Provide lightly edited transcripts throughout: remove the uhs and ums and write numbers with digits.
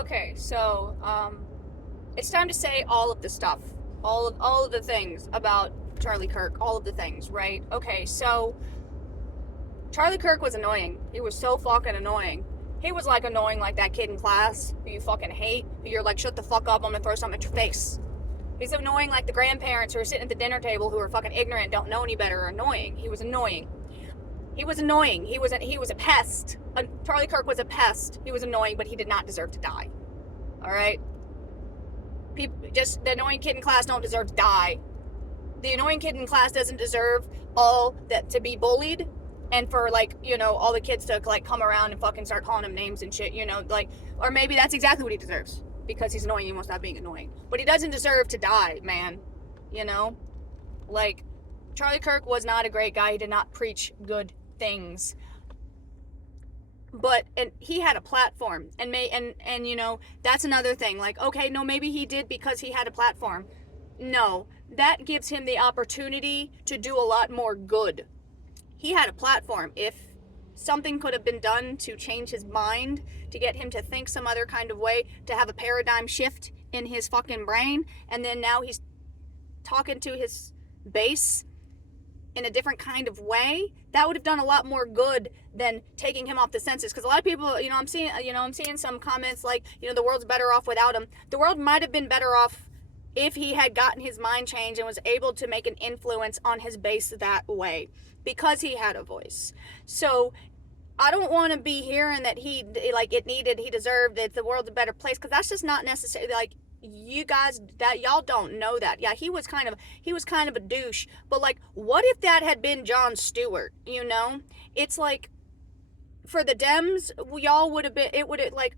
Okay, so it's time to say all of the stuff, all of the things about Charlie Kirk, all of the things, right? Okay, so Charlie Kirk was annoying. He was so fucking annoying. He was like annoying like that kid in class who you fucking hate, who you're like, shut the fuck up, I'm gonna throw something at your face. He's annoying like the grandparents who are sitting at the dinner table who are fucking ignorant, don't know any better, are annoying. He was annoying. He was annoying. He was a pest. Charlie Kirk was a pest. He was annoying, but he did not deserve to die. All right. People, just the annoying kid in class don't deserve to die. The annoying kid in class doesn't deserve all that to be bullied, and for like all the kids to like come around and fucking start calling him names and shit. Like, or maybe that's exactly what he deserves because he's annoying. He won't stop being annoying, but he doesn't deserve to die, man. You know, like Charlie Kirk was not a great guy. He did not preach good things, and he had a platform, and that's another thing. Like, okay, no, maybe he did because he had a platform. No, that gives him the opportunity to do a lot more good. He had a platform. If something could have been done to change his mind, to get him to think some other kind of way, to have a paradigm shift in his fucking brain, and then now he's talking to his base in a different kind of way, that would have done a lot more good than taking him off the census. Because a lot of people, I'm seeing some comments like, the world's better off without him. The world might have been better off if he had gotten his mind changed and was able to make an influence on his base that way, because he had a voice. So I don't want to be hearing that he deserved it, the world's a better place, because that's just not necessarily, like, you guys, that y'all don't know that. Yeah, he was kind of a douche, but like, what if that had been Jon Stewart? It's like, for the Dems, y'all would have been, it would have, like,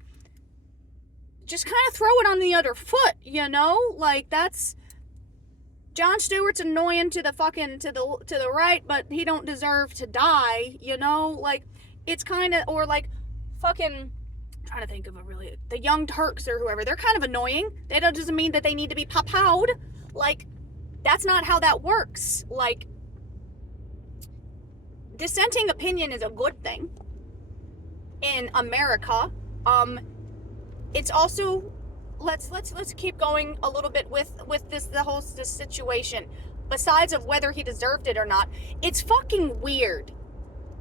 just kind of throw it on the other foot, like, that's, Jon Stewart's annoying to the fucking to the right, but he don't deserve to die, like, it's kind of, or like fucking, trying to think of the Young Turks or whoever, they're kind of annoying. That doesn't mean that they need to be pop-out. Like, that's not how that works. Like, dissenting opinion is a good thing in America. It's also, let's keep going a little bit with this situation. Besides of whether he deserved it or not, it's fucking weird,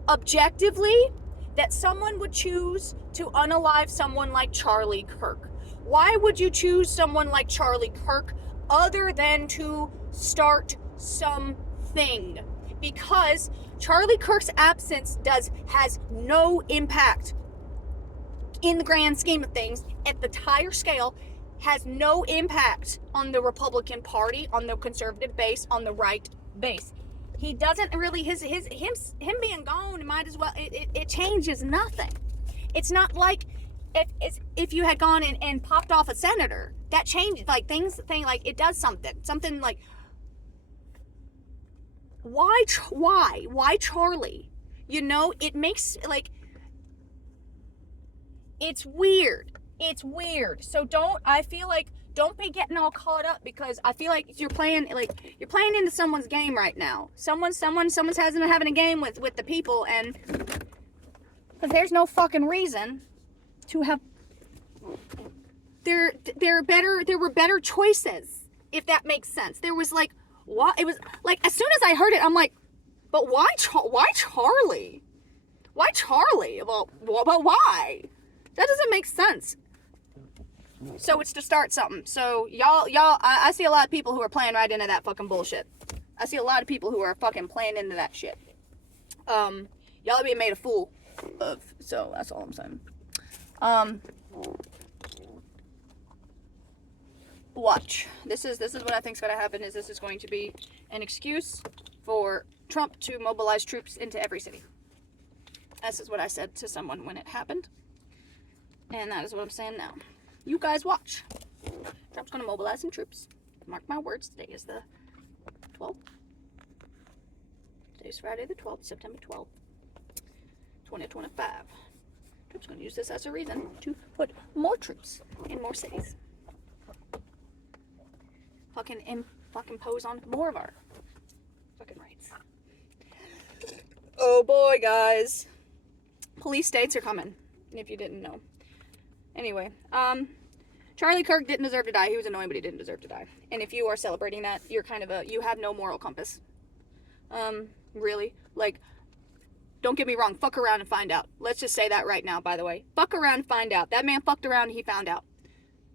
objectively, that someone would choose to unalive someone like Charlie Kirk. Why would you choose someone like Charlie Kirk other than to start something? Because Charlie Kirk's absence has no impact in the grand scheme of things at the entire scale, has no impact on the Republican Party, on the conservative base, on the right base. He doesn't really, him being gone might as well, it changes nothing. It's not like if you had gone and popped off a senator, that changes, like, like, it does something like, why Charlie? It makes, like, it's weird. So don't be getting all caught up, because I feel like you're playing into someone's game right now. Someone's having a game with the people, and because there's no fucking reason to have. There were better choices, if that makes sense. There was, like, what it was like, as soon as I heard it, I'm like, but why Charlie? Why Charlie? Well, but why? That doesn't make sense. So it's to start something. So y'all, I see a lot of people who are playing right into that fucking bullshit. I see a lot of people who are fucking playing into that shit. Y'all are being made a fool of. So that's all I'm saying. Watch. This is what I think's gonna happen. This is going to be an excuse for Trump to mobilize troops into every city. This is what I said to someone when it happened, and that is what I'm saying now. You guys watch. Trump's gonna mobilize some troops. Mark my words. Today is the 12th. Today's Friday the 12th, September 12th, 2025. Trump's gonna use this as a reason to put more troops in more cities. Fucking impose on more of our fucking rights. Oh boy, guys. Police states are coming, if you didn't know. Anyway, Charlie Kirk didn't deserve to die. He was annoying, but he didn't deserve to die. And if you are celebrating that, you're kind of you have no moral compass. Really. Like, don't get me wrong, fuck around and find out. Let's just say that right now, by the way. Fuck around and find out. That man fucked around and he found out.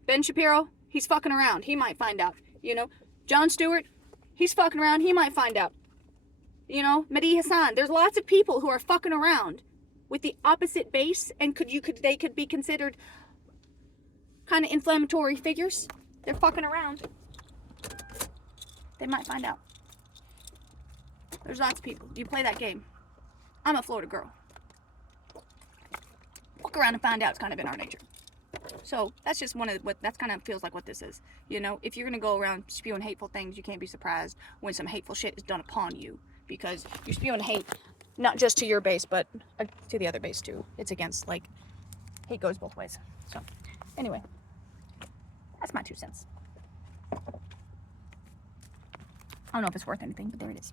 Ben Shapiro, he's fucking around. He might find out. You know? Jon Stewart, he's fucking around. He might find out. You know? Mehdi Hassan. There's lots of people who are fucking around with the opposite base, and they could be considered kind of inflammatory figures. They're fucking around. They might find out. There's lots of people. You play that game. I'm a Florida girl. Fuck around and find out. It's kind of in our nature. So that's just that's kind of feels like what this is. You know, if you're gonna go around spewing hateful things, you can't be surprised when some hateful shit is done upon you, because you're spewing hate not just to your base, but to the other base too. It's against, like, hate goes both ways. So anyway, that's my 2 cents. I don't know if it's worth anything, but there it is.